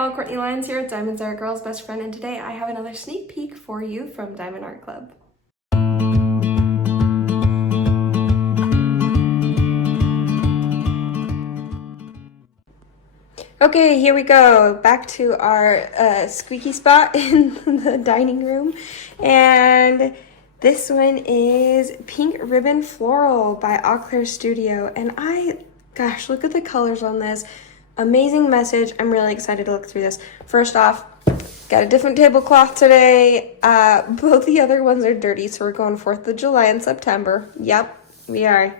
y'all, Courtney Lyons here with Diamonds Are a Girl's Best Friend, and today I have another sneak peek for you from Diamond Art Club. Okay, here we go, back to our squeaky spot in the dining room, and this one is Pink Ribbon Floral by Auclair Studio, and gosh, look at the colors on this. Amazing message. I'm really excited to look through this. First off, got a different tablecloth today. Both the other ones are dirty, so we're going 4th of July in September. Yep, we are.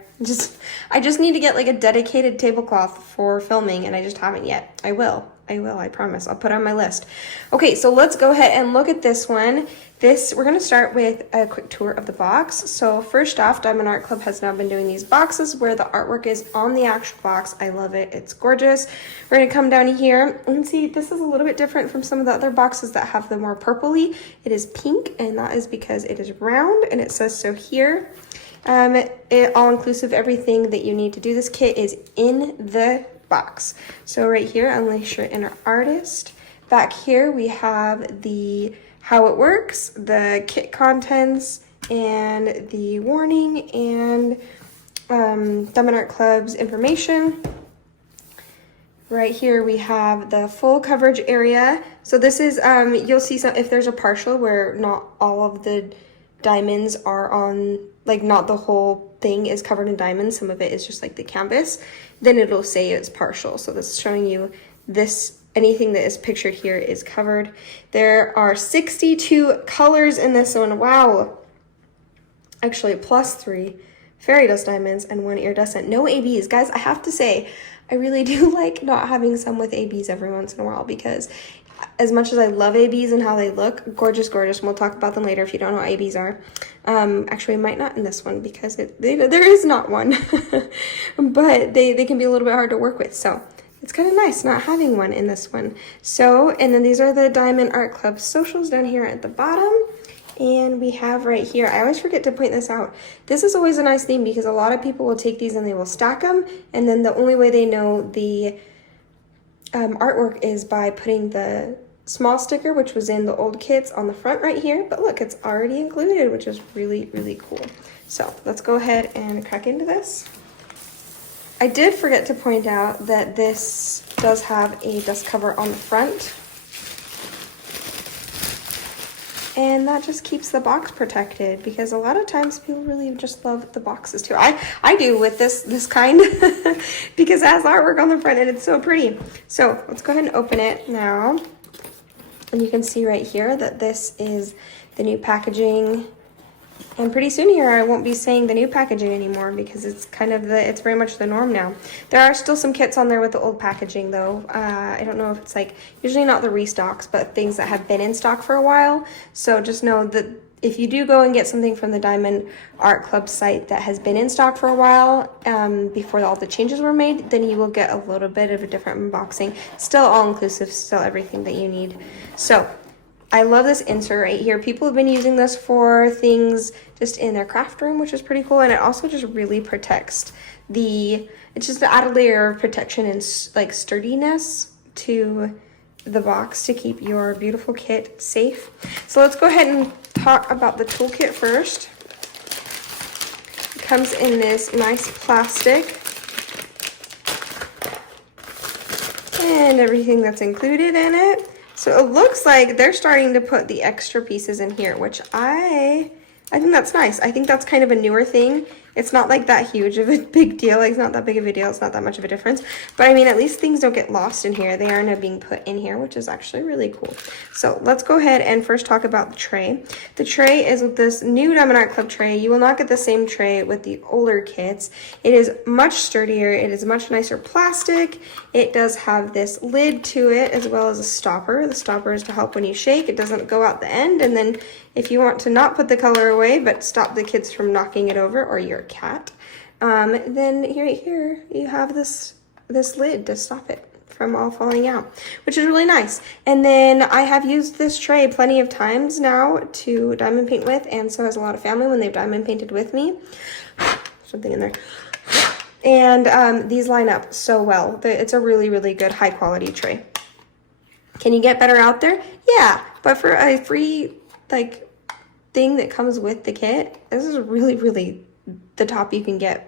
I just need to get like a dedicated tablecloth for filming, and I just haven't yet. I will, I promise. I'll put it on my list. Okay, so let's go ahead and look at this one. We're gonna start with a quick tour of the box. So first off, Diamond Art Club has now been doing these boxes where the artwork is on the actual box. I love it, it's gorgeous. We're gonna come down here and see, this is a little bit different from some of the other boxes that have the more purpley. It is pink, and that is because it is round, and it says so here. It all-inclusive, everything that you need to do this kit is in the box. So right here, unless you're an artist. Back here, we have the how it works, the kit contents, and the warning, and Diamond Art Club's information. Right here we have the full coverage area. So this is, you'll see some, if there's a partial where not all of the diamonds are on, like not the whole thing is covered in diamonds, some of it is just like the canvas, then it'll say it's partial. So this is showing you this. Anything that is pictured here is covered. There are 62 colors in this one. Wow. Actually, +3 fairy dust diamonds and 1 iridescent. No ABs. Guys, I have to say, I really do like not having some with ABs every once in a while, because as much as I love ABs and how they look, gorgeous, gorgeous. And we'll talk about them later if you don't know what ABs are. Actually, I might not in this one because there is not one. But they can be a little bit hard to work with. So it's kind of nice not having one in this one. So, and then these are the Diamond Art Club socials down here at the bottom. And we have right here, I always forget to point this out. This is always a nice thing because a lot of people will take these and they will stack them. And then the only way they know the artwork is by putting the small sticker, which was in the old kits, on the front right here. But look, it's already included, which is really, really cool. So let's go ahead and crack into this. I did forget to point out that this does have a dust cover on the front, and that just keeps the box protected, because a lot of times people really just love the boxes too. I do with this kind because it has artwork on the front and it's so pretty. So let's go ahead and open it now, and you can see right here that this is the new packaging. And pretty soon here, I won't be saying the new packaging anymore because it's kind of it's very much the norm now. There are still some kits on there with the old packaging though. I don't know if it's like, usually not the restocks, but things that have been in stock for a while. So just know that if you do go and get something from the Diamond Art Club site that has been in stock for a while, before all the changes were made, then you will get a little bit of a different unboxing. Still all-inclusive, still everything that you need. So I love this insert right here. People have been using this for things just in their craft room, which is pretty cool. And it also just really protects it's just to add a layer of protection and like sturdiness to the box to keep your beautiful kit safe. So let's go ahead and talk about the toolkit first. It comes in this nice plastic and everything that's included in it. So it looks like they're starting to put the extra pieces in here, which I think that's nice. I think that's kind of a newer thing. It's not like that huge of a big deal. Like, it's not that big of a deal. It's not that much of a difference. But I mean, at least things don't get lost in here. They are now being put in here, which is actually really cool. So let's go ahead and first talk about the tray. The tray is with this new Diamond Art Club tray. You will not get the same tray with the older kits. It is much sturdier. It is much nicer plastic. It does have this lid to it as well as a stopper. The stopper is to help when you shake. It doesn't go out the end. And then if you want to not put the color away but stop the kids from knocking it over, or your cat, then right here you have this lid to stop it from all falling out, which is really nice. And then I have used this tray plenty of times now to diamond paint with, and so has a lot of family when they've diamond painted with me. Something in there. And these line up so well. It's a really, really good high quality tray. Can you get better out there? Yeah, but for a free like thing that comes with the kit, this is really, really the top you can get.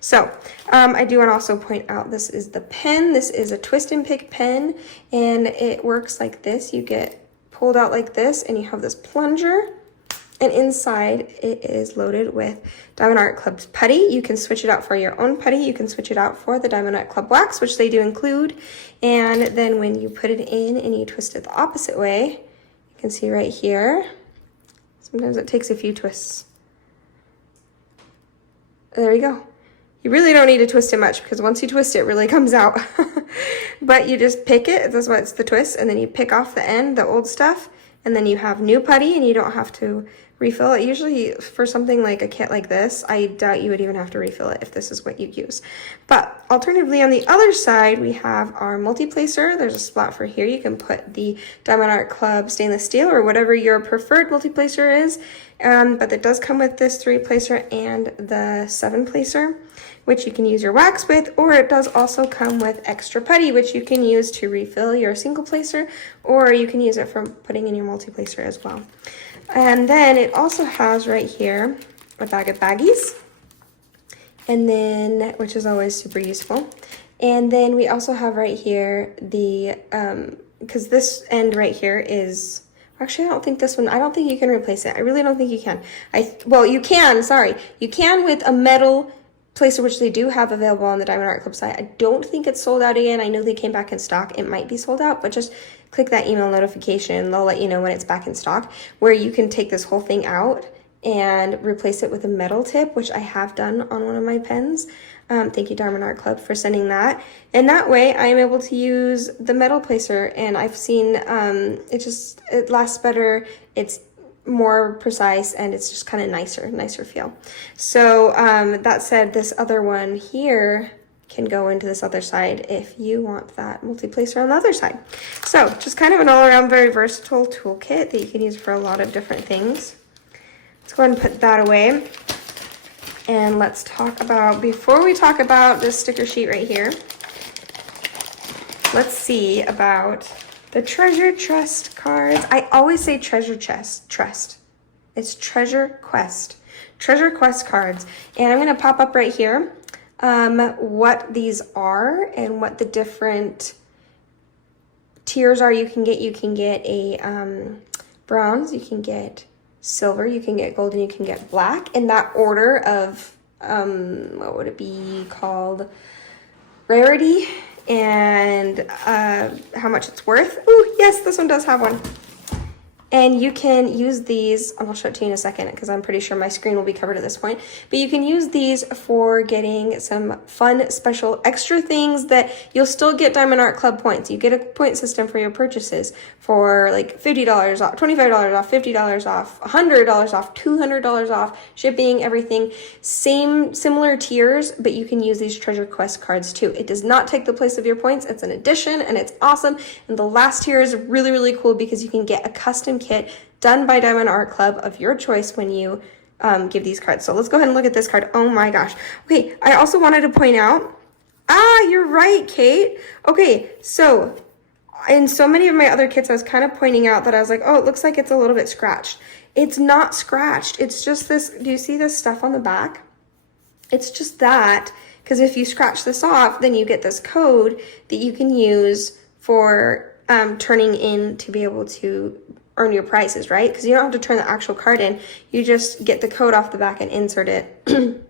So I do want to also point out, this is the pen. This is a twist and pick pen, and it works like this. You get pulled out like this, and you have this plunger, and inside it is loaded with Diamond Art Club's putty. You can switch it out for your own putty. You can switch it out for the Diamond Art Club wax, which they do include. And then when you put it in and you twist it the opposite way, you can see right here, sometimes it takes a few twists. There you go. You really don't need to twist it much, because once you twist it, it really comes out. But you just pick it, that's why it's the twist, and then you pick off the end, the old stuff, and then you have new putty, and you don't have to refill it. Usually for something like a kit like this, I doubt you would even have to refill it if this is what you use. But alternatively, on the other side, we have our multi-placer. There's a spot for here. You can put the Diamond Art Club stainless steel or whatever your preferred multi-placer is. But it does come with this 3-placer and the 7-placer, which you can use your wax with, or it does also come with extra putty, which you can use to refill your single placer, or you can use it for putting in your multi-placer as well. And then it also has right here a bag of baggies, and then, which is always super useful. And then we also have right here the, because this end right here is, actually, I don't think this one, I don't think you can replace it. I really don't think you can. Well, you can, sorry. You can with a metal placer, which they do have available on the Diamond Art Club site. I don't think it's sold out again. I know they came back in stock. It might be sold out, but just click that email notification. They'll let you know when it's back in stock, where you can take this whole thing out and replace it with a metal tip, which I have done on one of my pens. Thank you, Diamond Art Club, for sending that. And that way I am able to use the metal placer, and I've seen it lasts better. It's more precise, and it's just kind of nicer feel. So that said, this other one here can go into this other side if you want that multi-placer on the other side. So just kind of an all-around very versatile toolkit that you can use for a lot of different things. Let's go ahead and put that away. And let's talk about, before we talk about this sticker sheet right here, let's see about the Treasure Trust cards. I always say Treasure Trust. It's Treasure Quest. Treasure Quest cards. And I'm going to pop up right here what these are and what the different tiers are you can get. You can get a bronze, you can get silver, you can get gold, and you can get black in that order of, what would it be called? Rarity and how much it's worth. Oh, yes, this one does have one. And you can use these, and I'll show it to you in a second because I'm pretty sure my screen will be covered at this point, but you can use these for getting some fun, special, extra things that you'll still get Diamond Art Club points. You get a point system for your purchases for like $50 off, $25 off, $50 off, $100 off, $200 off, shipping, everything. Similar tiers, but you can use these Treasure Quest cards too. It does not take the place of your points. It's an addition, and it's awesome. And the last tier is really, really cool because you can get a custom kit done by Diamond Art Club of your choice when you give these cards. So let's go ahead and look at this card. Oh my gosh. Okay, I also wanted to point out, you're right, Kate. Okay, so in so many of my other kits, I was kind of pointing out that I was like, oh, it looks like it's a little bit scratched. It's not scratched. It's just this, do you see this stuff on the back? It's just that, because if you scratch this off, then you get this code that you can use for turning in to be able to earn your prizes, right? Because you don't have to turn the actual card in. You just get the code off the back and insert it, and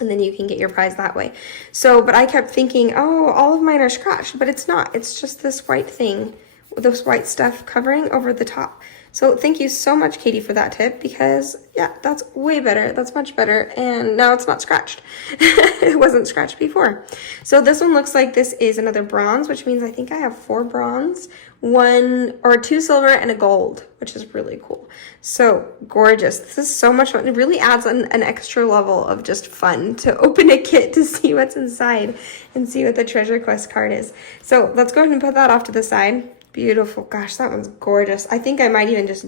then you can get your prize that way. So, but I kept thinking, oh, all of mine are scratched, but it's not. It's just this white thing, this white stuff covering over the top. So thank you so much, Katie, for that tip, because yeah, that's way better. That's much better. And now it's not scratched. It wasn't scratched before. So this one looks like this is another bronze, which means I think I have 4 bronze, 2 silver, and a gold, which is really cool. So gorgeous. This is so much fun. It really adds an extra level of just fun to open a kit to see what's inside and see what the Treasure Quest card is. So let's go ahead and put that off to the side. Beautiful. Gosh, that one's gorgeous. I think I might even just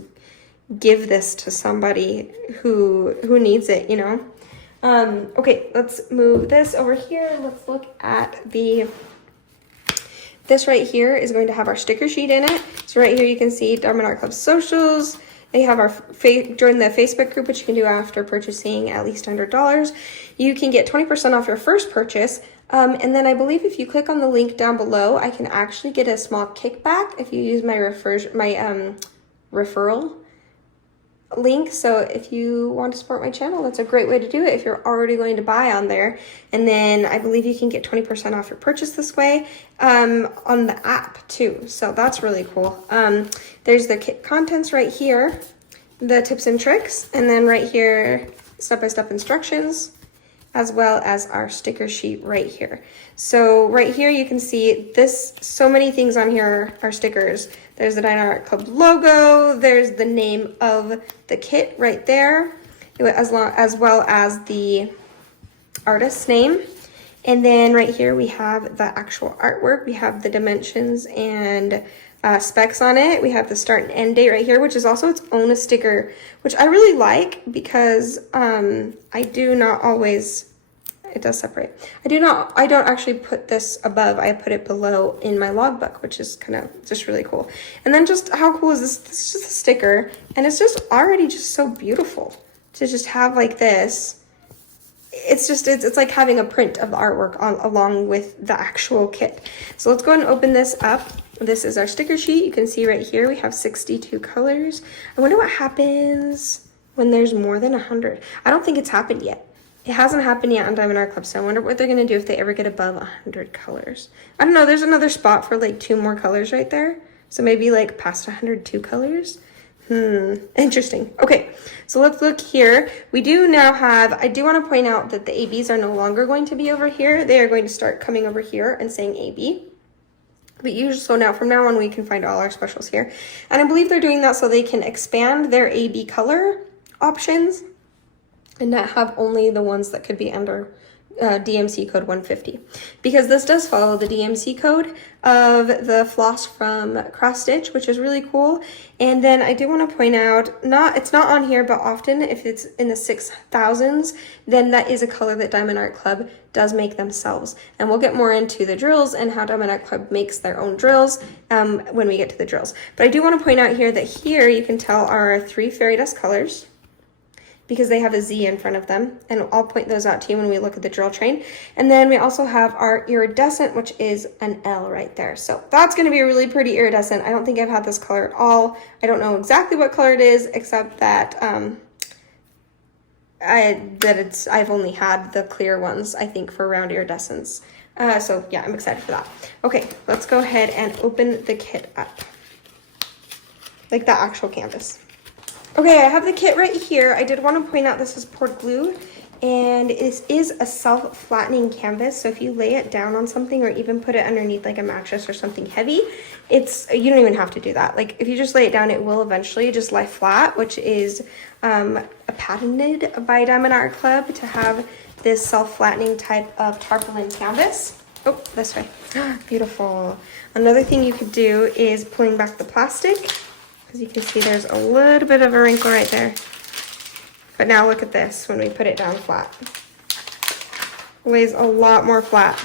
give this to somebody who needs it, you know? Okay, let's move this over here. Let's look at the This right here is going to have our sticker sheet in it. So right here you can see Diamond Art Club socials. They have our join the Facebook group, which you can do after purchasing at least $100. You can get 20% off your first purchase. And then I believe if you click on the link down below, I can actually get a small kickback if you use my referral link. So if you want to support my channel, that's a great way to do it if you're already going to buy on there. And then I believe you can get 20% off your purchase this way on the app too. So that's really cool. There's the kit contents right here, the tips and tricks, and then right here, step-by-step instructions, as well as our sticker sheet right here. So right here you can see this, so many things on here are stickers. There's the Diamond Art Club logo, there's the name of the kit right there, as well as the artist's name. And then right here we have the actual artwork, we have the dimensions and specs on it. We have the start and end date right here, which is also its own sticker, which I really like because I do not always, it does separate. I don't actually put this above, I put it below in my logbook, which is kind of just really cool. And then just how cool is this? This is just a sticker, and it's just already just so beautiful to just have like this. It's like having a print of the artwork along with the actual kit. So let's go ahead and open this up. This is our sticker sheet. You can see right here we have 62 colors. I wonder what happens when there's more than 100. I don't think it's happened yet. It hasn't happened yet on Diamond Art Club, so I wonder what they're going to do if they ever get above 100 colors. I don't know, there's another spot for like 2 more colors right there. So maybe like past 102 colors. Interesting. Okay, so let's look here. We do now have, I do want to point out that the ABs are no longer going to be over here. They are going to start coming over here and saying AB. But usually, so now from now on, we can find all our specials here. And I believe they're doing that so they can expand their AB color options and not have only the ones that could be under DMC code 150, because this does follow the DMC code of the floss from Cross Stitch, which is really cool. And then I do want to point out, it's not on here, but often if it's in the 6000s, then that is a color that Diamond Art Club does make themselves. And we'll get more into the drills and how Diamond Art Club makes their own drills when we get to the drills. But I do want to point out here that here you can tell our 3 fairy dust colors, because they have a Z in front of them, and I'll point those out to you when we look at the drill train. And then we also have our iridescent, which is an L right there. So that's gonna be a really pretty iridescent. I don't think I've had this color at all. I don't know exactly what color it is, except that I've only had the clear ones, I think, for round iridescence. So yeah, I'm excited for that. Okay, let's go ahead and open the kit up. Like the actual canvas. Okay, I have the kit right here. I did want to point out this is poured glue, and it is a self-flattening canvas. So if you lay it down on something or even put it underneath like a mattress or something heavy, you don't even have to do that. Like if you just lay it down, it will eventually just lie flat, which is patented by Diamond Art Club to have this self-flattening type of tarpaulin canvas. Oh, this way. Beautiful. Another thing you could do is pulling back the plastic. As you can see, there's a little bit of a wrinkle right there. But now look at this when we put it down flat. It lays a lot more flat.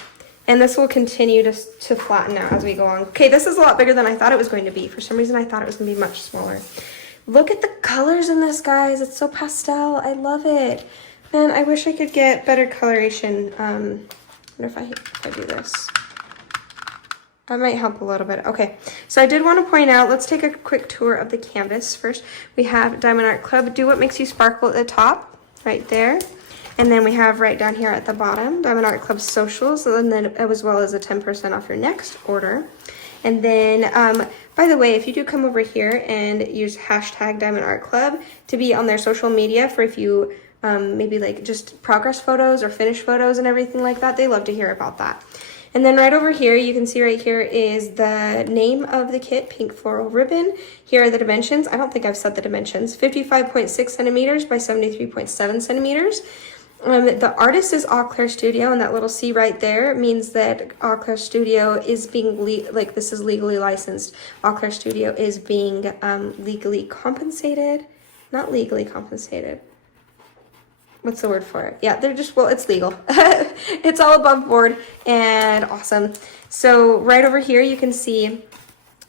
And this will continue to flatten out as we go on. Okay, this is a lot bigger than I thought it was going to be. For some reason, I thought it was going to be much smaller. Look at the colors in this, guys. It's so pastel. I love it. Man, I wish I could get better coloration. I wonder if I do this. That might help a little bit. Okay, so I did want to point out, let's take a quick tour of the canvas first. We have Diamond Art Club, Do What Makes You Sparkle at the top, right there. And then we have right down here at the bottom, Diamond Art Club socials, and then as well as a 10% off your next order. And then, by the way, if you do come over here and use hashtag Diamond Art Club to be on their social media for if you maybe like just progress photos or finished photos and everything like that, they love to hear about that. And then right over here, you can see right here is the name of the kit, Pink Floral Ribbon. Here are the dimensions. I don't think I've said the dimensions. 55.6 centimeters by 73.7 centimeters. The artist is Auclair Studio, and that little C right there means that Auclair Studio is being, this is legally licensed. Auclair Studio is being legally compensated. Not legally compensated. What's the word for it? Yeah, they're just, well, it's legal. It's all above board and awesome. So right over here, you can see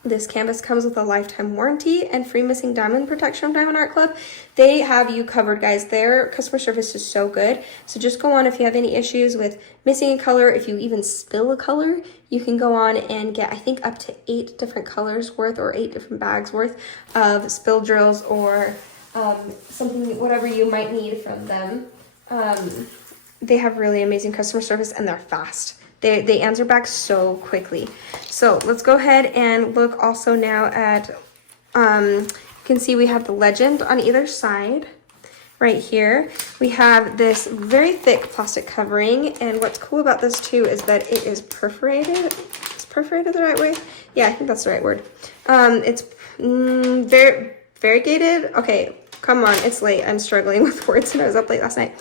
this canvas comes with a lifetime warranty and free missing diamond protection from Diamond Art Club. They have you covered, guys. Their customer service is so good. So just go on if you have any issues with missing a color. If you even spill a color, you can go on and get, I think, up to 8 different colors worth or 8 different bags worth of spill drills or something, whatever you might need from them. They have really amazing customer service and they're fast. They answer back so quickly. So let's go ahead and look also now at, you can see we have the legend on either side. Right here, we have this very thick plastic covering. And what's cool about this too is that it is perforated. Is perforated the right way? Yeah, I think that's the right word. It's variegated. Okay, come on, it's late. I'm struggling with words and I was up late last night.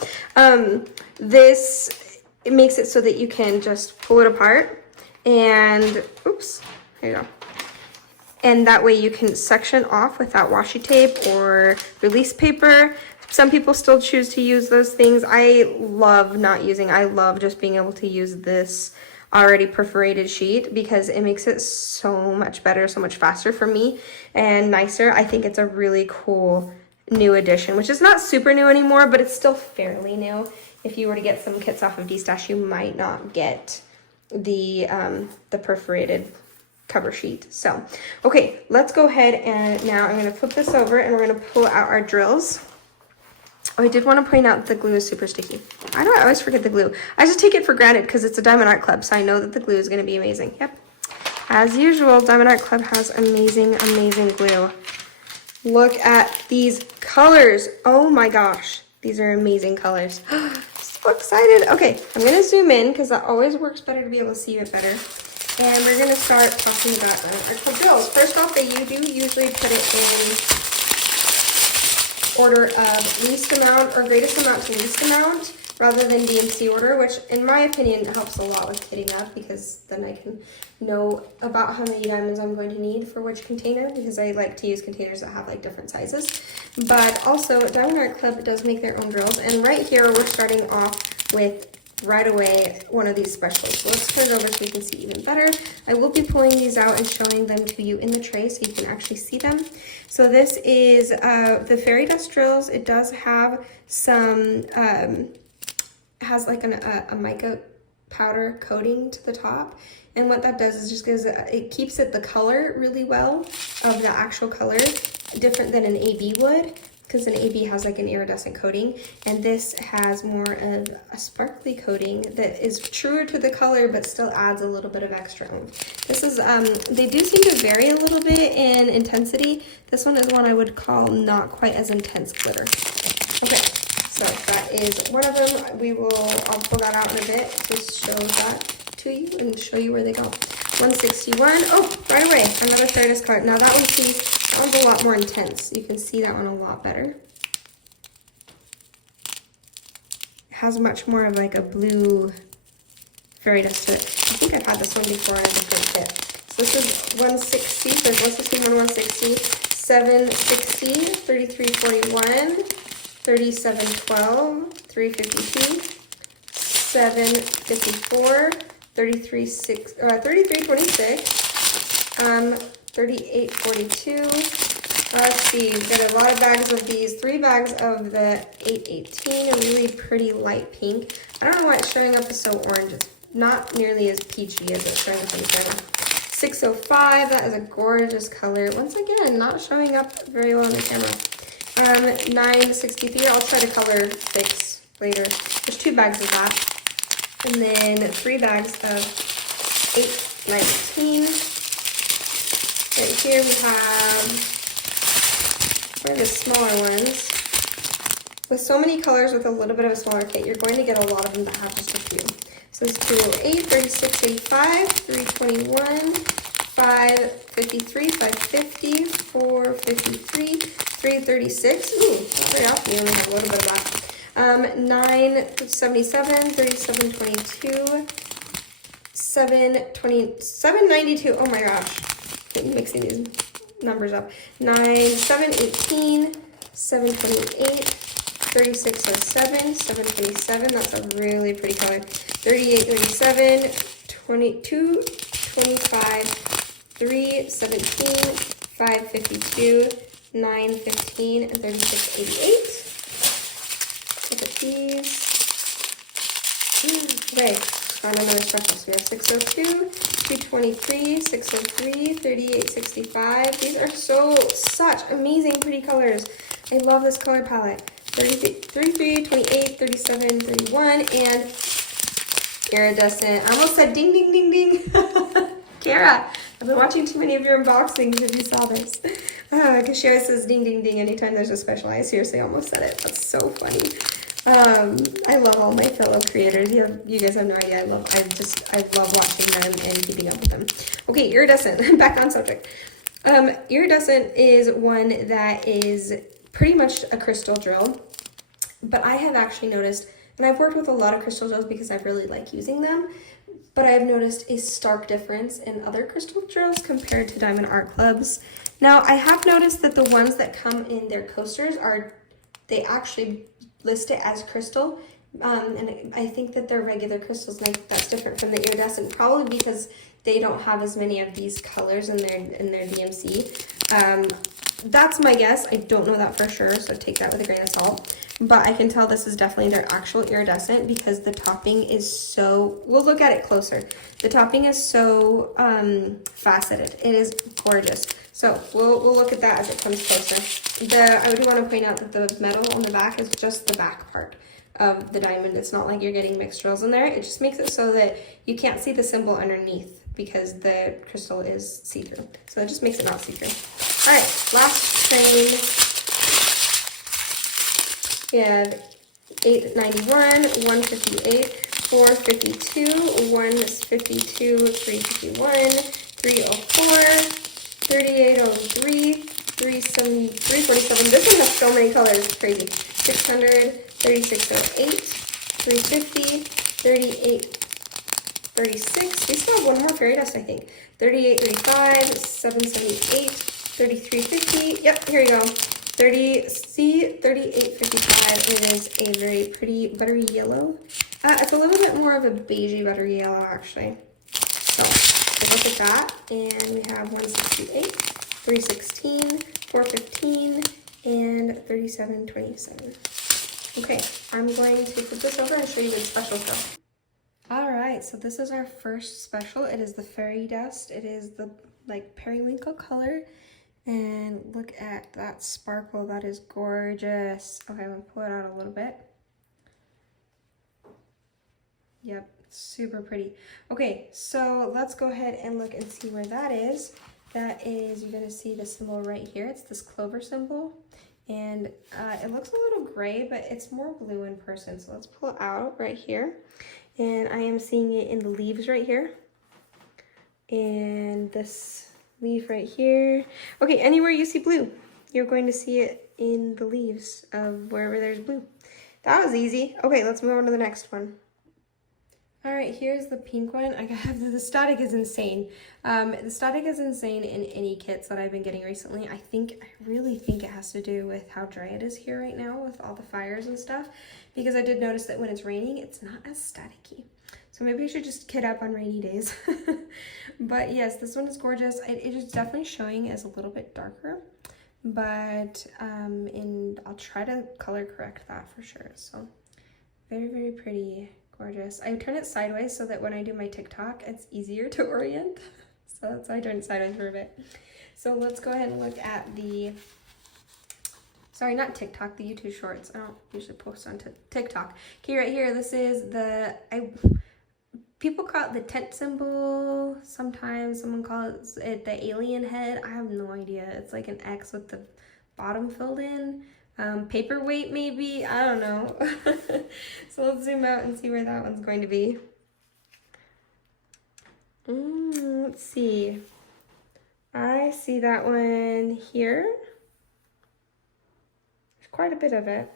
It makes it so that you can just pull it apart and, oops, there you go. And that way you can section off without washi tape or release paper. Some people still choose to use those things. I love just being able to use this already perforated sheet because it makes it so much better, so much faster for me and nicer. I think it's a really cool new addition, which is not super new anymore, but it's still fairly new. If you were to get some kits off of D-Stash, you might not get the perforated cover sheet. So, okay, let's go ahead and now I'm going to flip this over and we're going to pull out our drills. Oh, I did want to point out the glue is super sticky. I know I always forget the glue. I just take it for granted because it's a Diamond Art Club, so I know that the glue is going to be amazing. Yep. As usual, Diamond Art Club has amazing, amazing glue. Look at these colors. Oh my gosh. These are amazing colors. So excited. Okay, I'm going to zoom in because that always works better to be able to see it better. And we're going to start talking about our club drills. First off, they do usually put it in order of least amount or greatest amount to least amount rather than DMC order, which in my opinion helps a lot with kitting up because then I can know about how many diamonds I'm going to need for which container because I like to use containers that have like different sizes. But also Diamond Art Club does make their own drills, and right here we're starting off with right away one of these specials. So let's turn it over so you can see even better. I will be pulling these out and showing them to you in the tray so you can actually see them. So this is the fairy dust drills. It does have some has like a mica powder coating to the top, and what that does is just gives it keeps it the color really well of the actual color, different than an AB would, because an AB has like an iridescent coating, and this has more of a sparkly coating that is truer to the color but still adds a little bit of extra oomph. This is they do seem to vary a little bit in intensity. This one is one I would call not quite as intense glitter. Okay. So that is one of them. I'll pull that out in a bit to show that to you and show you where they go. 161. Oh, right away, another fairy dust color. Now that one's a lot more intense. You can see that one a lot better. It has much more of like a blue fairy dust to it. I think I've had this one before in a different kit. So this is 160. So there's 161, 160, 760, 3341. 3712, 352, 754, 3326, 3842. Let's see, we've got a lot of bags of these. 3 bags of the 818, a really pretty light pink. I don't know why it's showing up as so orange. It's not nearly as peachy as it's showing up on the camera. 605, that is a gorgeous color. Once again, not showing up very well on the camera. 963, I'll try to color fix later. There's 2 bags of that. And then 3 bags of 819. Right here we have, what are the smaller ones? With so many colors with a little bit of a smaller kit, you're going to get a lot of them that have just a few. So it's 208, 3685, 321, 553, 550, 453, 336. Ooh, not very often you only have a little bit of that. 977, 3722, 792. Oh my gosh. I'm mixing these numbers up. 9718, 728, 3607, 727. That's a really pretty color. 3837, 22, 25, 3, 17, 5, 52, 9, 15, and 36, 88. Look at these. Okay, found another special. So we have 602, 223, 603, 38, 65. These are such amazing pretty colors. I love this color palette. 33, 28, 37, 31, and iridescent. I almost said ding, ding, ding, ding. Kara, I've been watching too many of your unboxings if you saw this. Because she always says ding, ding, ding anytime there's a special. I seriously almost said it. That's so funny. I love all my fellow creators. You guys have no idea. I love watching them and keeping up with them. Okay, iridescent. Back on subject. Iridescent is one that is pretty much a crystal drill, but I have actually noticed, and I've worked with a lot of crystal drills because I really like using them, but I've noticed a stark difference in other crystal drills compared to diamond art clubs. Now, I have noticed that the ones that come in their coasters they actually list it as crystal, and I think that they're regular crystals, and I think that's different from the iridescent, probably because they don't have as many of these colors in their DMC. That's my guess. I don't know that for sure, so take that with a grain of salt. But I can tell this is definitely their actual iridescent because the topping is so, we'll look at it closer. The topping is so faceted. It is gorgeous. So we'll look at that as it comes closer. I do want to point out that the metal on the back is just the back part of the diamond. It's not like you're getting mixed drills in there. It just makes it so that you can't see the symbol underneath because the crystal is see-through. So that just makes it not see-through. All right, last train. We have 891, 158, 452, 152, 351, 304, 3803, 347. This one has so many colors, it's crazy. 600, 3608, 350, 3836. We still have one more fairy dust, I think. 3835, 778, 3350. Yep, here you go. 3855. It is a very pretty buttery yellow. It's a little bit more of a beigey buttery yellow, actually. So look at that, and we have 168, 316, 415, and 3727. Okay, I'm going to flip this over and show you the special stuff. All right, so this is our first special. It is the fairy dust. It is the periwinkle color. And look at that sparkle. That is gorgeous. Okay, I'm gonna pull it out a little bit. Yep, super pretty. Okay, so let's go ahead and look and see where that is. That is, you're gonna see the symbol right here. It's this clover symbol. And it looks a little gray, but it's more blue in person. So let's pull it out right here. And I am seeing it in the leaves right here. And this leaf right here. Okay, anywhere you see blue, you're going to see it in the leaves of wherever there's blue. That was easy. Okay, let's move on to the next one. All right, here's the pink one. I have the static is insane. The static is insane in any kits that I've been getting recently. I really think it has to do with how dry it is here right now with all the fires and stuff, because I did notice that when it's raining, it's not as staticky. So maybe I should just kit up on rainy days. But yes, this one is gorgeous. It is definitely showing as a little bit darker, but and I'll try to color correct that for sure. So very, very pretty, gorgeous. I turn it sideways so that when I do my TikTok, it's easier to orient. So that's why I turned it sideways for a bit. So let's go ahead and look at sorry, not TikTok, the YouTube shorts. I don't usually post on TikTok. Okay, right here, this is people call it the tent symbol. Sometimes someone calls it the alien head. I have no idea. It's like an X with the bottom filled in. Paperweight maybe, I don't know. So let's zoom out and see where that one's going to be. Let's see. I see that one here. There's quite a bit of it.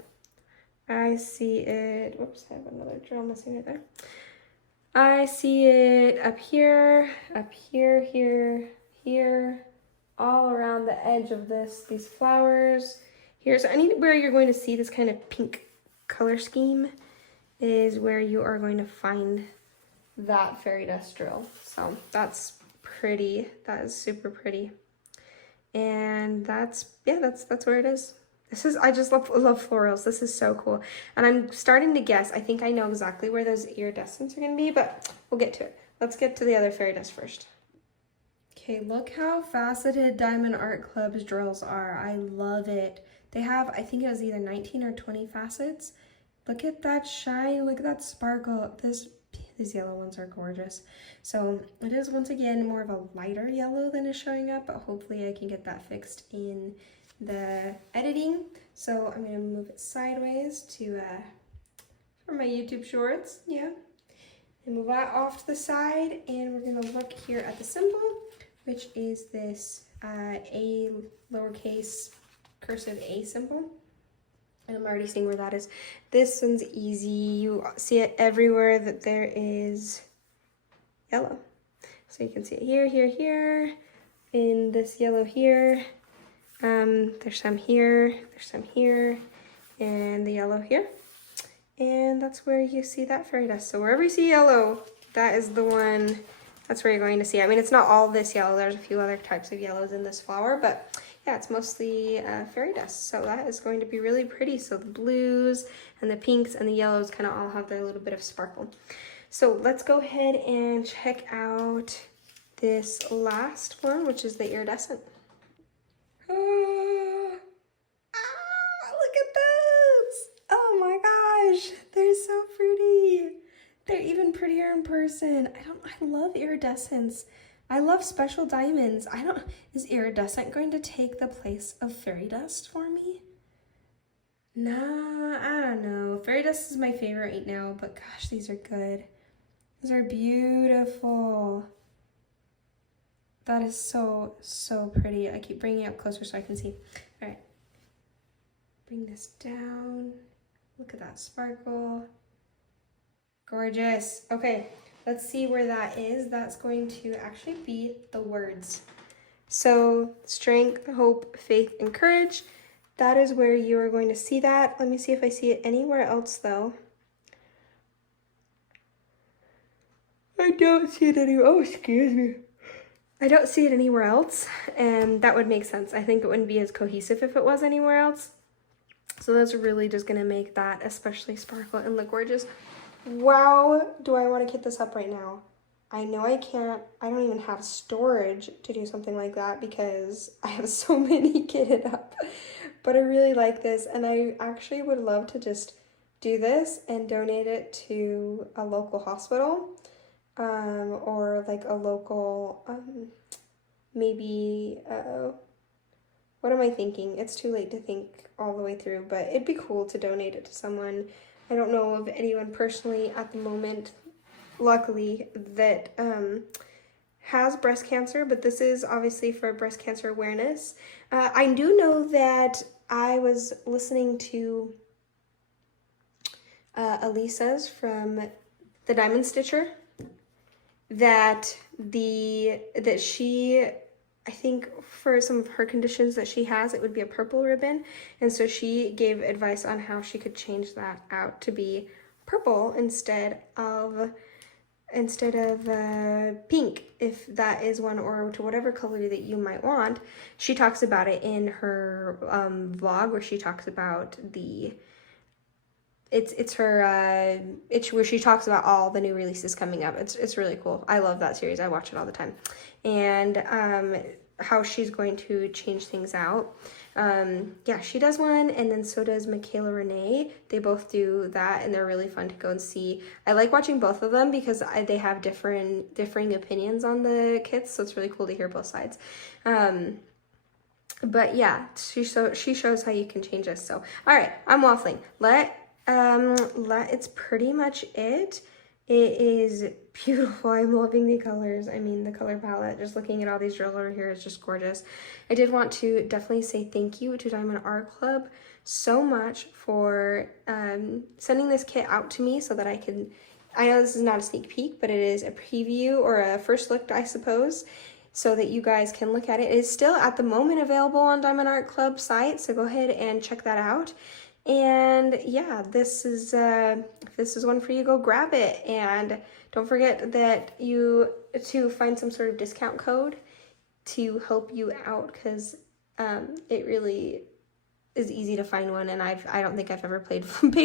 I see it, whoops, I have another drill missing right there. I see it up here, here, here, all around the edge of these flowers. Here's anywhere you're going to see this kind of pink color scheme is where you are going to find that fairy dust drill. So that's pretty. That is super pretty. And that's where it is. I just love florals. This is so cool. And I'm starting to guess. I think I know exactly where those iridescents are going to be, but we'll get to it. Let's get to the other fairy dust first. Okay, look how faceted Diamond Art Club's drills are. I love it. They have, I think it was either 19 or 20 facets. Look at that shine. Look at that sparkle. These yellow ones are gorgeous. So it is, once again, more of a lighter yellow than is showing up, but hopefully I can get that fixed in the editing. So I'm gonna move it sideways to for my YouTube shorts, yeah. And move that off to the side, and we're gonna look here at the symbol, which is this A lowercase cursive A symbol. And I'm already seeing where that is. This one's easy. You see it everywhere that there is yellow. So you can see it here, here, here, in this yellow here. There's some here, there's some here, and the yellow here. And that's where you see that fairy dust. So wherever you see yellow, that is the one, that's where you're going to see it. I mean, it's not all this yellow. There's a few other types of yellows in this flower, but yeah, it's mostly fairy dust. So that is going to be really pretty. So the blues and the pinks and the yellows kind of all have their little bit of sparkle. So let's go ahead and check out this last one, which is the iridescent. Oh, look at those! Oh my gosh, they're so pretty. They're even prettier in person. I love iridescence. I love special diamonds. Is iridescent going to take the place of fairy dust for me? Nah, I don't know. Fairy dust is my favorite right now, but gosh, these are good. These are beautiful. That is so, so pretty. I keep bringing it up closer so I can see. All right, bring this down. Look at that sparkle. Gorgeous. Okay, let's see where that is. That's going to actually be the words. So strength, hope, faith, and courage. That is where you are going to see that. Let me see if I see it anywhere else though. I don't see it anywhere. Oh, excuse me. I don't see it anywhere else, and that would make sense. I think it wouldn't be as cohesive if it was anywhere else. So that's really just gonna make that especially sparkle and look gorgeous. Wow, do I want to kit this up right now? I know I can't. I don't even have storage to do something like that because I have so many kitted up. But I really like this, and I actually would love to just do this and donate it to a local hospital. Or like a local, maybe, what am I thinking? It's too late to think all the way through, but it'd be cool to donate it to someone. I don't know of anyone personally at the moment, luckily, that has breast cancer, but this is obviously for breast cancer awareness. I do know that I was listening to Elisa's from the Diamond Stitcher, that she, I think for some of her conditions that she has, it would be a purple ribbon, and so she gave advice on how she could change that out to be purple instead of pink, if that is one, or to whatever color that you might want. She talks about it in her vlog, where she talks about it's where she talks about all the new releases coming up. It's really cool. I love that series. I watch it all the time. And how she's going to change things out. Yeah, she does one, and then so does Michaela Renee. They both do that, and they're really fun to go and see. I like watching both of them because they have differing opinions on the kits, so it's really cool to hear both sides. But yeah, she shows how you can change this. So all right, I'm waffling. It's pretty much it. It is beautiful. I'm loving the colors. I mean, the color palette, just looking at all these drills over here is just gorgeous. I did want to definitely say thank you to Diamond Art Club so much for sending this kit out to me so that I know this is not a sneak peek, but it is a preview or a first look, I suppose, so that you guys can look at it. It is still at the moment available on Diamond Art Club site, so go ahead and check that out. And yeah, this is if this is one for you, go grab it. And don't forget that to find some sort of discount code to help you out, because it really is easy to find one, and I don't think I've ever paid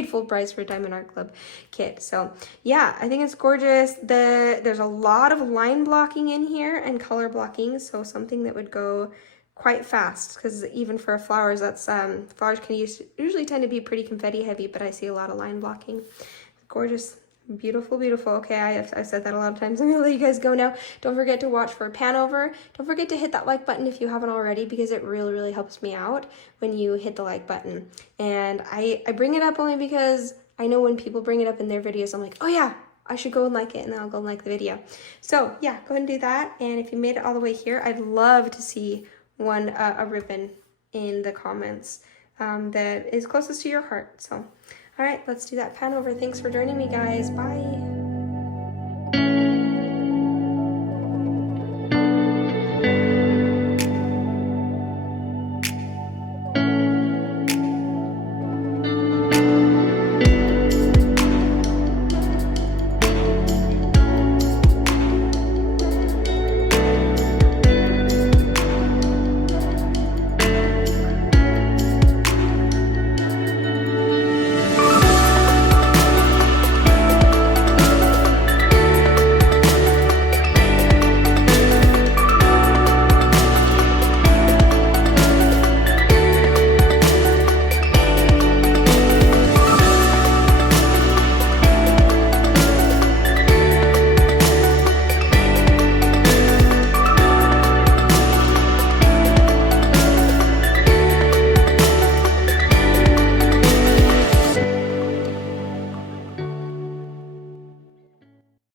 full price for a Diamond Art Club kit. So yeah, I think it's gorgeous. There's a lot of line blocking in here and color blocking, so something that would go quite fast, because even for flowers, that's flowers can usually tend to be pretty confetti heavy, but I see a lot of line blocking. Gorgeous. Beautiful, beautiful. Okay, I've said that a lot of times. I'm gonna let you guys go now. Don't forget to watch for Panover. Don't forget to hit that like button if you haven't already, because it really, really helps me out when you hit the like button. And I bring it up only because I know when people bring it up in their videos, I'm like, oh yeah, I should go and like it, and then I'll go and like the video. So yeah, go ahead and do that. And if you made it all the way here, I'd love to see a ribbon in the comments that is closest to your heart. So all right, let's do that Panover. Thanks for joining me, guys. Bye.